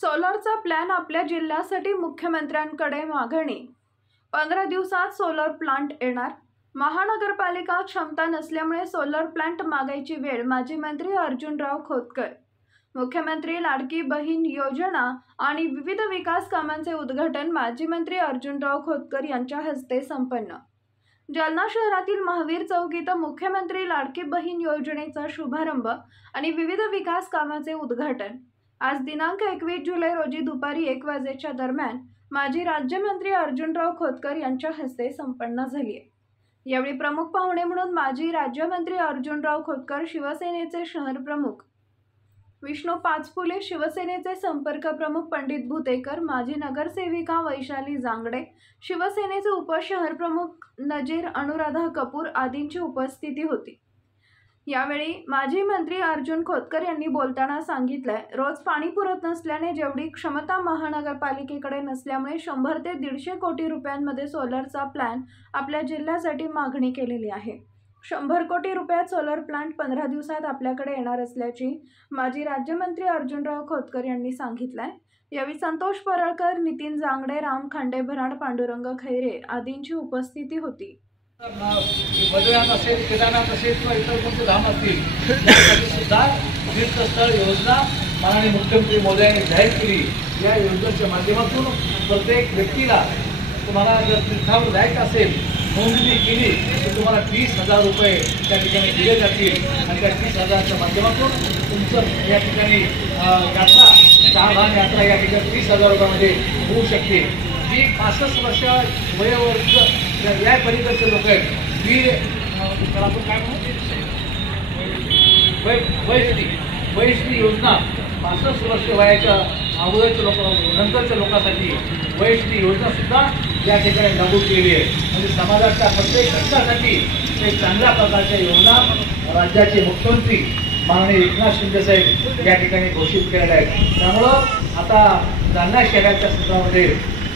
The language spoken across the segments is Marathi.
सोलरचा प्लॅन आपल्या जिल्ह्यासाठी मुख्यमंत्र्यांकडे मागणी। 15 दिवसात सोलर प्लांट येणार। महानगरपालिका क्षमता नसल्यामुळे सोलर प्लांट मागायची वेळ। माजी मंत्री अर्जुनराव खोतकर। मुख्यमंत्री लाडकी बहीण योजना आणि विविध विकास कामांचे उद्घाटन माजी मंत्री अर्जुनराव खोतकर यांच्या हस्ते संपन्न। जालना शहरातील महावीर चौक इथं मुख्यमंत्री लाडकी बहीण योजनेचा शुभारंभ आणि विविध विकास कामांचे उद्घाटन आज दिनांक 21 जुलै रोजी दुपारी 1 वाजेच्या दरम्यान माजी राज्यमंत्री अर्जुनराव खोतकर यांच्या हस्ते संपन्न झाली। यावेळी प्रमुख पाहुणे म्हणून माजी राज्यमंत्री अर्जुनराव खोतकर, शिवसेनेचे शहर प्रमुख विष्णू पाचपुले, शिवसेनेचे संपर्क प्रमुख पंडित भुतेकर, माजी नगरसेविका वैशाली जांगडे, शिवसेनेचे उपशहर प्रमुख नजीर अनुराधा कपूर आदींची उपस्थिती होती। यावेळी माजी मंत्री अर्जुन खोतकर यांनी बोलताना सांगितले, रोज पाणी पुरत नसल्याने जेवढी क्षमता महानगरपालिकेकडे नसल्यामुळे 100 ते 150 कोटी रुपयांमध्ये सोलरचा प्लॅन आपल्या जिल्ह्यासाठी मागणी केलेली आहे। 100 कोटी रुपयात सोलर प्लांट 15 दिवसात आपल्याकडे येणार असल्याची माजी राज्यमंत्री अर्जुनराव खोतकर यांनी सांगितले। यावेळी संतोष परळकर, नितीन जांगडे, राम खांडे भराड, पांडुरंग खैरे आदींची उपस्थिती होती। बद्रीनाथ असेल, केदारनाथ असेल किंवा इतर कोणते धाम असतील त्यासाठी सुद्धा तीर्थस्थळ योजना माननीय मुख्यमंत्री महोदयांनी जाहीर केली। या योजनेच्या माध्यमातून प्रत्येक व्यक्तीला तुम्हाला जर तीर्थावर जायचं असेल, नोंदणी केली तर तुम्हाला 30,000 रुपये त्या ठिकाणी दिले जातील आणि त्या 30,000च्या माध्यमातून तुमचं या ठिकाणी यात्रा 6 धाम यात्रा या ठिकाणी 30,000 रुपयामध्ये होऊ शकते। जी 65 वर्ष वयोवर्ग या पलीकडचे लोक आहेत, आपण काय म्हणू वैश्री योजना 65 वर्ष वयाच्या अगोदरच्या लोक नंतरच्या लोकांसाठी वैश्री योजना सुद्धा या ठिकाणी लागू केली आहे। म्हणजे समाजाच्या प्रत्येक घटकासाठी एक चांगल्या प्रकारच्या योजना राज्याचे मुख्यमंत्री माननीय एकनाथ शिंदे साहेब या ठिकाणी घोषित केलेल्या आहेत। त्यामुळं आता जालना शहराच्या क्षेत्रामध्ये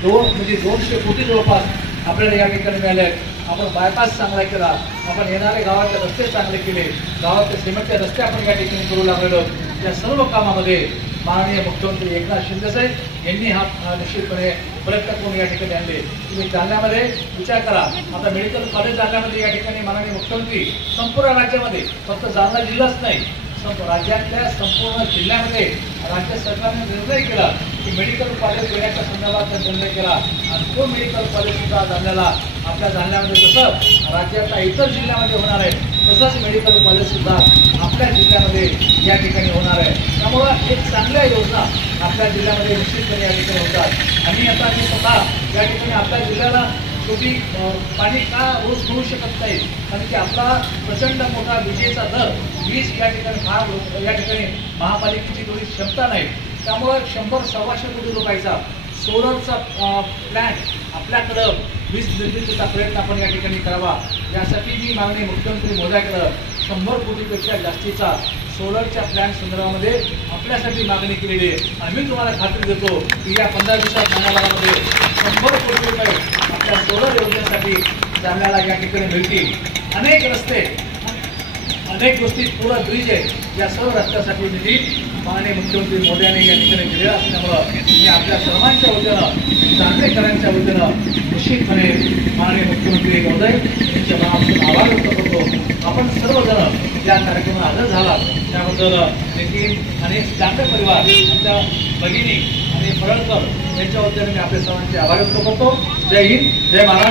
200 कोटी जवळपास आपल्याला या ठिकाणी मिळाले आहेत। आपण बायपास चांगला केला, आपण येणारे गावाचे रस्ते चांगले केले, गावाचे सिमेंटचे रस्ते आपण या ठिकाणी करू लागलेलो। या सर्व कामामध्ये माननीय मुख्यमंत्री एकनाथ शिंदे साहेब यांनी हा निश्चितपणे प्रयत्न करून या ठिकाणी आणले। तुम्ही जालन्यामध्ये विचार करा, आता मेडिकल कॉलेज जालन्यामध्ये या ठिकाणी माननीय मुख्यमंत्री संपूर्ण राज्यामध्ये, फक्त जालना जिल्हाच नाही राज्यातल्या संपूर्ण जिल्ह्यामध्ये राज्य सरकारने निर्णय केला की मेडिकल कॉलेज देण्याच्या संदर्भात निर्णय केला आणि तो मेडिकल कॉलेज सुद्धा जालन्याला आपल्या जालन्यामध्ये जसं राज्याच्या इतर जिल्ह्यामध्ये होणार आहे तसंच मेडिकल कॉलेज सुद्धा आपल्या जिल्ह्यामध्ये या ठिकाणी होणार आहे। त्यामुळं एक चांगल्या योजना आपल्या जिल्ह्यामध्ये निश्चितपणे या ठिकाणी होतात। आणि आता मी स्वतः या ठिकाणी आपल्या जिल्ह्याला शेवटी पाणी का रोज मिळू शकत नाही, कारण की आपला प्रचंड मोठा विजेचा दर, वीज या ठिकाणी या ठिकाणी महापालिकेची तेवढी क्षमता नाही। त्यामुळं 100-125 कोटी रुपयाचा सोलरचा प्लॅन आपल्याकडं वीज निर्मितीचा प्रयत्न आपण या ठिकाणी करावा। यासाठी मी माननीय मुख्यमंत्री महोदयाकडं 100 कोटीपेक्षा जास्तीचा सोलरच्या प्लॅन संदर्भामध्ये आपल्यासाठी मागणी केलेली आहे। आणि मी तुम्हाला खात्री देतो की या 15 दिवसात जालन्यामध्ये 100 कोटी रुपये आपल्या सोलर योजनेसाठी जालन्याला या ठिकाणी मिळतील। अनेक रस्ते, अनेक गोष्टी, पूर्ण ब्रिज आहे, या सर्व रस्त्यासाठी निधी माननीय मुख्यमंत्री महोदयांनी या ठिकाणी दिलेला असल्यामुळं मी आपल्या सर्वांच्या वतीनं, जालनेकरांच्या वतीनं निश्चितपणे माननीय मुख्यमंत्री महोदय यांच्या मनापासून आभार व्यक्त करतो। आपण सर्वजण या कार्यक्रमात हजर झाला त्याबद्दल नितीन आणि जांभे परिवार, आमच्या भगिनी आणि परळकर यांच्या वतीने मी आपल्या सर्वांचे आभार व्यक्त करतो। जय हिंद, जय महाराष्ट्र।